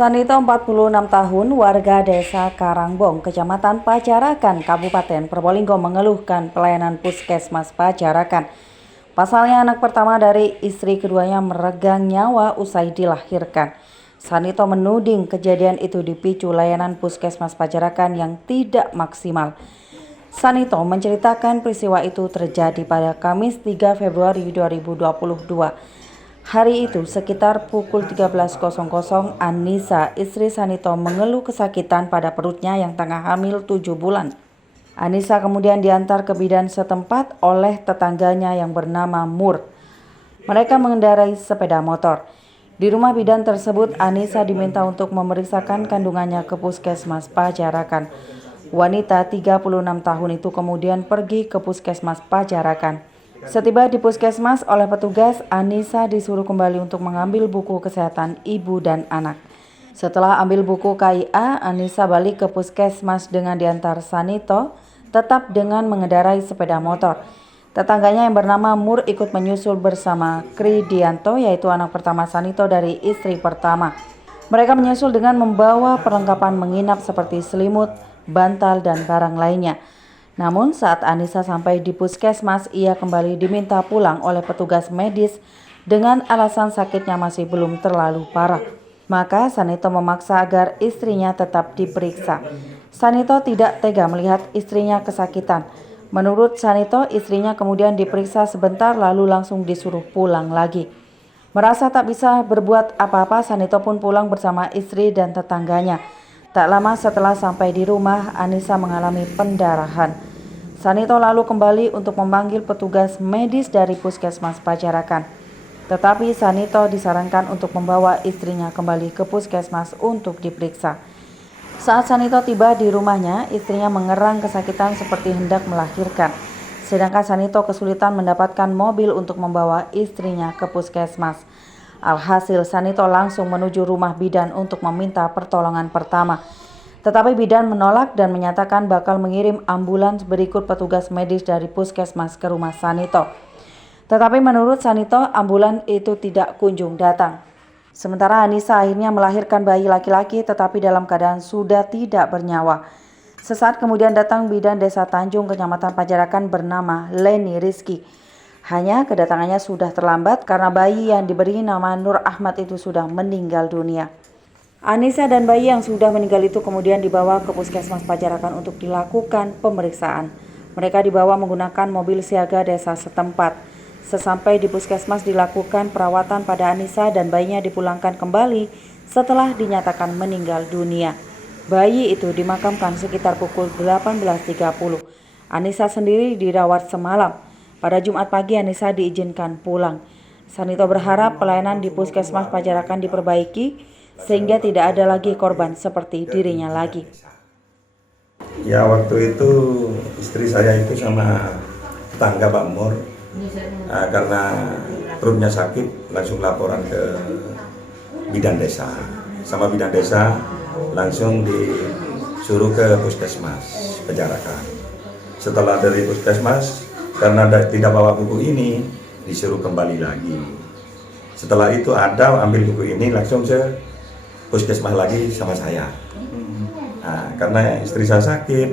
Sanito 46 tahun, warga desa Karangbong, Kecamatan Pacarakan, Kabupaten Probolinggo mengeluhkan pelayanan puskesmas Pacarakan. Pasalnya anak pertama dari istri keduanya meregang nyawa usai dilahirkan. Sanito menuding kejadian itu dipicu layanan puskesmas Pacarakan yang tidak maksimal. Sanito menceritakan peristiwa itu terjadi pada Kamis 3 Februari 2022. Hari itu sekitar pukul 13.00 Anissa, istri Sanito, mengeluh kesakitan pada perutnya yang tengah hamil 7 bulan. Anissa kemudian diantar ke bidan setempat oleh tetangganya yang bernama Mur. Mereka mengendarai sepeda motor. Di rumah bidan tersebut, Anissa diminta untuk memeriksakan kandungannya ke puskesmas Pacarakan. Wanita 36 tahun itu kemudian pergi ke puskesmas Pacarakan. Setiba di puskesmas oleh petugas, Anissa disuruh kembali untuk mengambil buku kesehatan ibu dan anak. Setelah ambil buku KIA, Anissa balik ke puskesmas dengan diantar Sanito, tetap dengan mengendarai sepeda motor. Tetangganya yang bernama Mur ikut menyusul bersama Kridianto, yaitu anak pertama Sanito dari istri pertama. Mereka menyusul dengan membawa perlengkapan menginap seperti selimut, bantal, dan barang lainnya. Namun saat Anissa sampai di puskesmas, ia kembali diminta pulang oleh petugas medis dengan alasan sakitnya masih belum terlalu parah. Maka Sanito memaksa agar istrinya tetap diperiksa. Sanito tidak tega melihat istrinya kesakitan. Menurut Sanito, istrinya kemudian diperiksa sebentar lalu langsung disuruh pulang lagi. Merasa tak bisa berbuat apa-apa, Sanito pun pulang bersama istri dan tetangganya. Tak lama setelah sampai di rumah, Anissa mengalami pendarahan. Sanito lalu kembali untuk memanggil petugas medis dari puskesmas Pacarakan. Tetapi Sanito disarankan untuk membawa istrinya kembali ke puskesmas untuk diperiksa. Saat Sanito tiba di rumahnya, istrinya mengerang kesakitan seperti hendak melahirkan. Sedangkan Sanito kesulitan mendapatkan mobil untuk membawa istrinya ke puskesmas. Alhasil Sanito langsung menuju rumah bidan untuk meminta pertolongan pertama. Tetapi bidan menolak dan menyatakan bakal mengirim ambulans berikut petugas medis dari puskesmas ke rumah Sanito. Tetapi menurut Sanito, ambulans itu tidak kunjung datang. Sementara Anissa akhirnya melahirkan bayi laki-laki tetapi dalam keadaan sudah tidak bernyawa. Sesaat kemudian datang bidan desa Tanjung, Kecamatan Pacarakan bernama Leni Rizky. Hanya kedatangannya sudah terlambat karena bayi yang diberi nama Nur Ahmad itu sudah meninggal dunia. Anissa dan bayi yang sudah meninggal itu kemudian dibawa ke puskesmas Pacarakan untuk dilakukan pemeriksaan. Mereka dibawa menggunakan mobil siaga desa setempat. Sesampai di puskesmas dilakukan perawatan pada Anissa dan bayinya dipulangkan kembali setelah dinyatakan meninggal dunia. Bayi itu dimakamkan sekitar pukul 18.30. Anissa sendiri dirawat semalam. Pada Jumat pagi Anissa diizinkan pulang. Sanito berharap pelayanan di puskesmas Pacarakan diperbaiki sehingga tidak ada lagi korban seperti dirinya lagi. Ya, waktu itu istri saya itu sama tetangga Pak Mur, karena perutnya sakit langsung laporan ke bidan desa. Sama bidan desa langsung disuruh ke puskesmas Pacarakan. Setelah dari puskesmas, karena tidak bawa buku ini, disuruh kembali lagi. Setelah itu ada ambil buku ini langsung puskesmas lagi sama saya. Nah, karena istri saya sakit,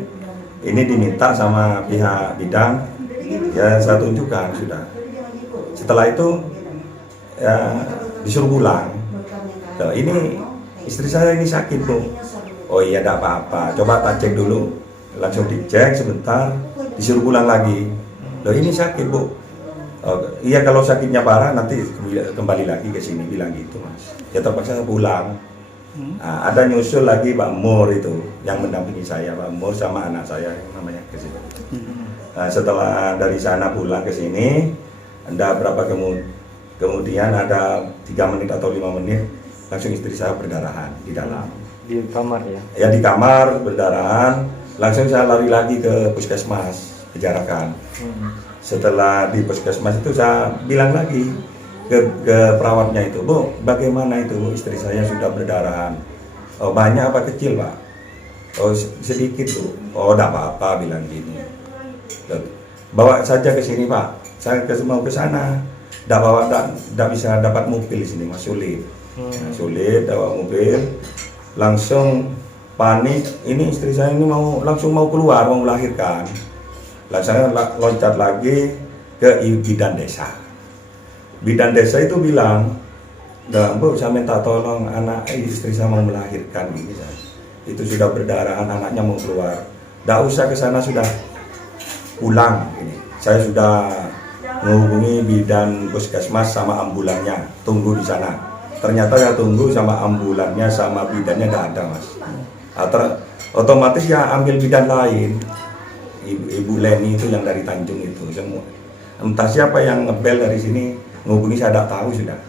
ini diminta sama pihak bidan, ya saya tunjukkan sudah. Setelah itu ya disuruh pulang. Loh, ini istri saya ini sakit Bu. Oh iya, tidak apa-apa, coba tak cek dulu. Langsung dicek sebentar, disuruh pulang lagi. Loh, ini sakit Bu. Oh, iya, kalau sakitnya parah nanti kembali lagi ke sini, bilang gitu Mas. Ya terpaksa pulang. Nah, ada nyusul lagi Pak Mur itu yang mendampingi saya, Pak Mur sama anak saya namanya ke sini. Nah, setelah dari sana pulang ke sini, ada berapa kemudian ada 3 menit atau 5 menit langsung istri saya berdarahan di dalam. Di kamar ya? Ya, di kamar berdarahan, langsung saya lari lagi ke puskesmas Pacarakan. Setelah di puskesmas itu saya bilang lagi ke perawatnya itu, Bu, bagaimana itu Bu, istri saya sudah berdarahan. Oh, banyak apa kecil Pak? Oh, sedikit Bu. Oh, tidak apa-apa, bilang gini. Bawa saja ke sini Pak, saya mau ke sana. Tidak bisa dapat mobil di sini Mas, sulit. Sulit bawa mobil, langsung panik. Ini istri saya ini langsung mau keluar, mau melahirkan. Langsung loncat lagi ke bidan desa. Bidan desa itu bilang, Bu, saya minta tolong anak istri saya mau melahirkan ini. Itu sudah berdarahan, anaknya mau keluar. Nggak usah ke sana, sudah pulang. Ini saya sudah menghubungi bidan puskesmas sama ambulannya, tunggu di sana. Ternyata ya tunggu sama ambulannya sama bidannya nggak ada, Mas. Otomatis ya ambil bidan lain. Ibu Leni itu yang dari Tanjung itu semua. Entah siapa yang ngebel dari sini, menghubungi saya tidak tahu sudah.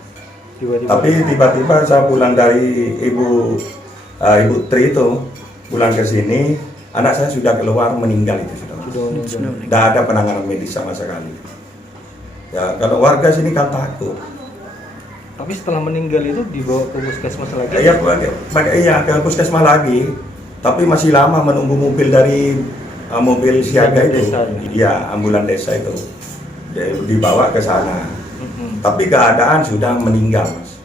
Tapi tiba-tiba saya pulang dari Ibu Tri itu, pulang ke sini, anak saya sudah keluar meninggal itu sudah. Tidak ada penanganan medis sama sekali. Ya kalau warga sini kan takut. Tapi setelah meninggal itu dibawa ke puskesmas lagi? Iya, ke puskesmas lagi. Tapi masih lama menunggu mobil dari mobil siaga itu. Iya, ambulan desa itu. Dibawa ke sana. Tapi keadaan sudah meninggal, Mas.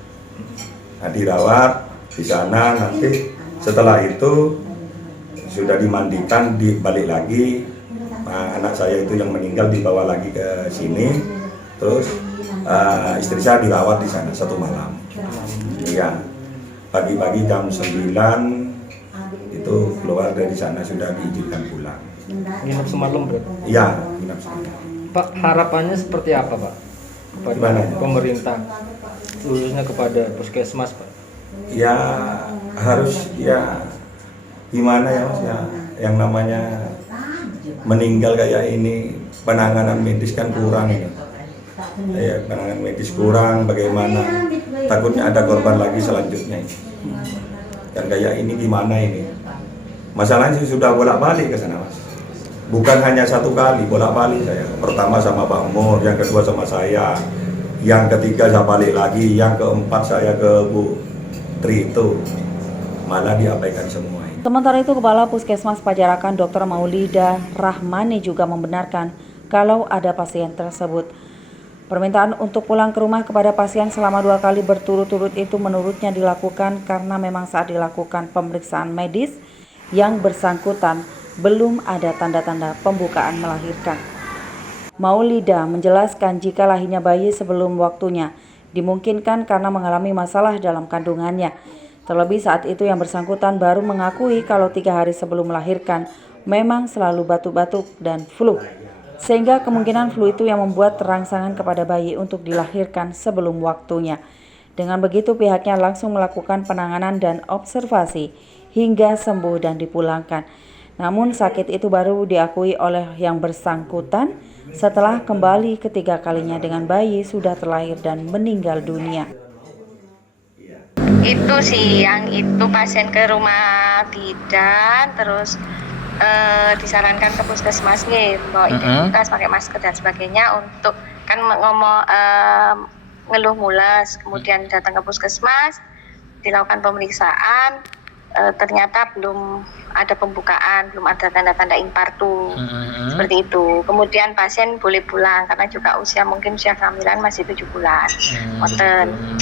Nah, dirawat di sana, nanti setelah itu sudah dimandikan, dibalik lagi. Nah, anak saya itu yang meninggal dibawa lagi ke sini. Terus istri saya dirawat di sana 1 malam. Iya. Pagi-pagi jam 9 itu keluar dari sana, sudah diizinkan pulang. Nginep semalam berarti? Iya, nginep semalam. Pak, harapannya seperti apa, Pak? Kepada pemerintah, khususnya kepada puskesmas, Pak? Ya harus ya gimana ya, Mas, ya, yang namanya meninggal kayak ini, penanganan medis kan kurang ini. Ya, penanganan medis kurang, bagaimana? Takutnya ada korban lagi selanjutnya ini. Dan kayak ini gimana ini? Masalahnya sudah bolak-balik ke sana, Mas. Bukan hanya 1 kali, bolak-balik saya. Pertama sama Pak Mur, yang kedua sama saya, yang ketiga saya balik lagi, yang keempat saya ke Bu Tri itu. Malah diabaikan semua ini. Sementara itu, Kepala Puskesmas Pajarakan Dr. Maulida Rahmani juga membenarkan kalau ada pasien tersebut. Permintaan untuk pulang ke rumah kepada pasien selama 2 kali berturut-turut itu menurutnya dilakukan karena memang saat dilakukan pemeriksaan medis yang bersangkutan belum ada tanda-tanda pembukaan melahirkan. Maulida menjelaskan jika lahirnya bayi sebelum waktunya dimungkinkan karena mengalami masalah dalam kandungannya. Terlebih saat itu yang bersangkutan baru mengakui kalau 3 hari sebelum melahirkan memang selalu batuk-batuk dan flu. Sehingga kemungkinan flu itu yang membuat rangsangan kepada bayi untuk dilahirkan sebelum waktunya. Dengan begitu pihaknya langsung melakukan penanganan dan observasi hingga sembuh dan dipulangkan. Namun sakit itu baru diakui oleh yang bersangkutan setelah kembali ketiga kalinya dengan bayi sudah terlahir dan meninggal dunia. Itu sih yang itu pasien ke rumah bidan terus disarankan ke puskesmas nih bawa identitas, pakai masker dan sebagainya untuk kan ngeluh mules, kemudian datang ke puskesmas dilakukan pemeriksaan, ternyata belum ada pembukaan, belum ada tanda-tanda infartu seperti itu. Kemudian pasien boleh pulang karena juga mungkin usia kehamilan masih 7 bulan.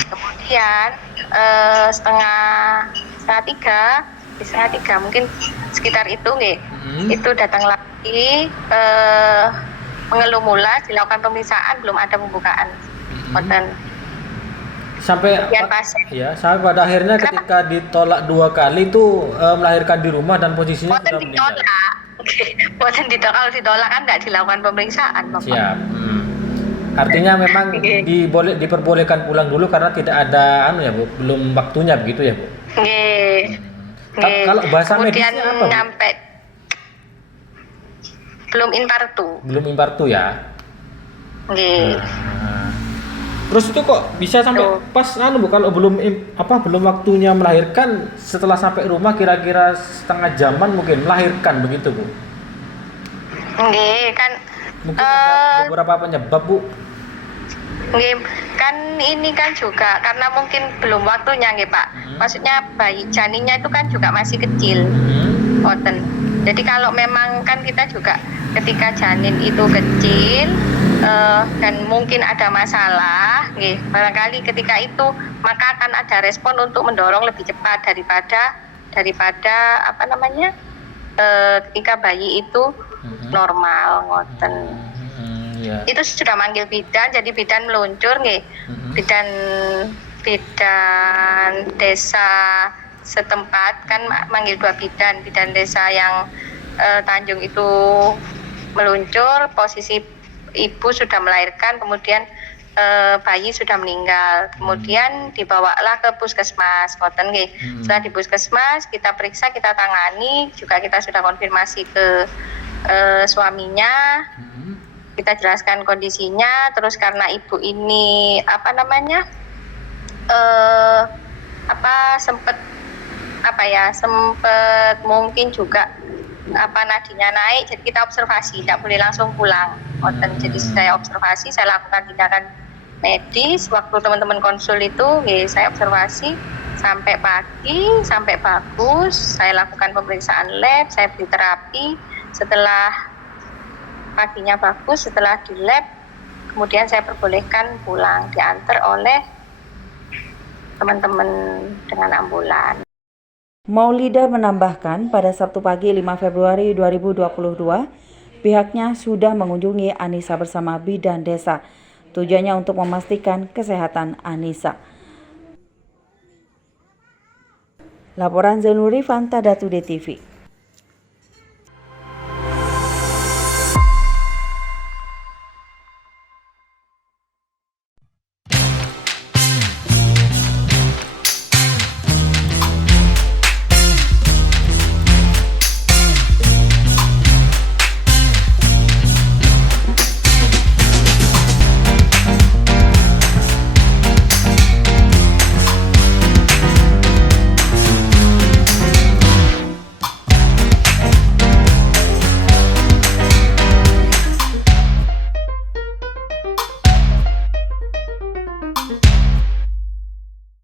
Kemudian setengah 3 mungkin sekitar itu itu datang lagi mengeluh mulas, dilakukan pemeriksaan belum ada pembukaan. Sampai pada akhirnya ketika ditolak 2 kali itu melahirkan di rumah dan posisinya sudah meninggal. Kalau ditolak kan tidak dilakukan pemeriksaan, Bapak. Siap. Artinya memang diperbolehkan pulang dulu karena tidak ada Bu, belum waktunya begitu ya, Bu. Kalau bahasa medisnya apa, Bu? Nyampe belum infartu ya. Terus itu kok bisa sampai pas Bu, kalau belum waktunya melahirkan, setelah sampai rumah kira-kira setengah jaman mungkin melahirkan begitu, Bu? Kan mungkin ada beberapa penyebab, Bu. Kan ini kan juga karena mungkin belum waktunya Pak. Maksudnya bayi janinnya itu kan juga masih kecil. Jadi kalau memang kan kita juga ketika janin itu kecil dan mungkin ada masalah, barangkali ketika itu maka akan ada respon untuk mendorong lebih cepat daripada ketika bayi itu normal ngoten. Itu sudah manggil bidan, jadi bidan meluncur bidan desa setempat kan manggil 2 bidan desa yang Tanjung itu meluncur, posisi ibu sudah melahirkan, kemudian bayi sudah meninggal, kemudian dibawalah ke puskesmas ngoten nggih. Setelah di puskesmas kita periksa, kita tangani, juga kita sudah konfirmasi ke suaminya, kita jelaskan kondisinya. Terus karena ibu ini sempet mungkin juga nadinya naik, jadi kita observasi, tidak boleh langsung pulang. Jadi saya observasi, saya lakukan tindakan medis. Waktu teman-teman konsul itu saya observasi sampai pagi, sampai bagus. Saya lakukan pemeriksaan lab, saya beri terapi. Setelah paginya bagus, setelah di lab, kemudian saya perbolehkan pulang, diantar oleh teman-teman dengan ambulan. Maulida menambahkan pada Sabtu pagi 5 Februari 2022, pihaknya sudah mengunjungi Anissa bersama bidan desa. Tujuannya untuk memastikan kesehatan Anissa. Laporan Zainul Rifan, Tada Today TV.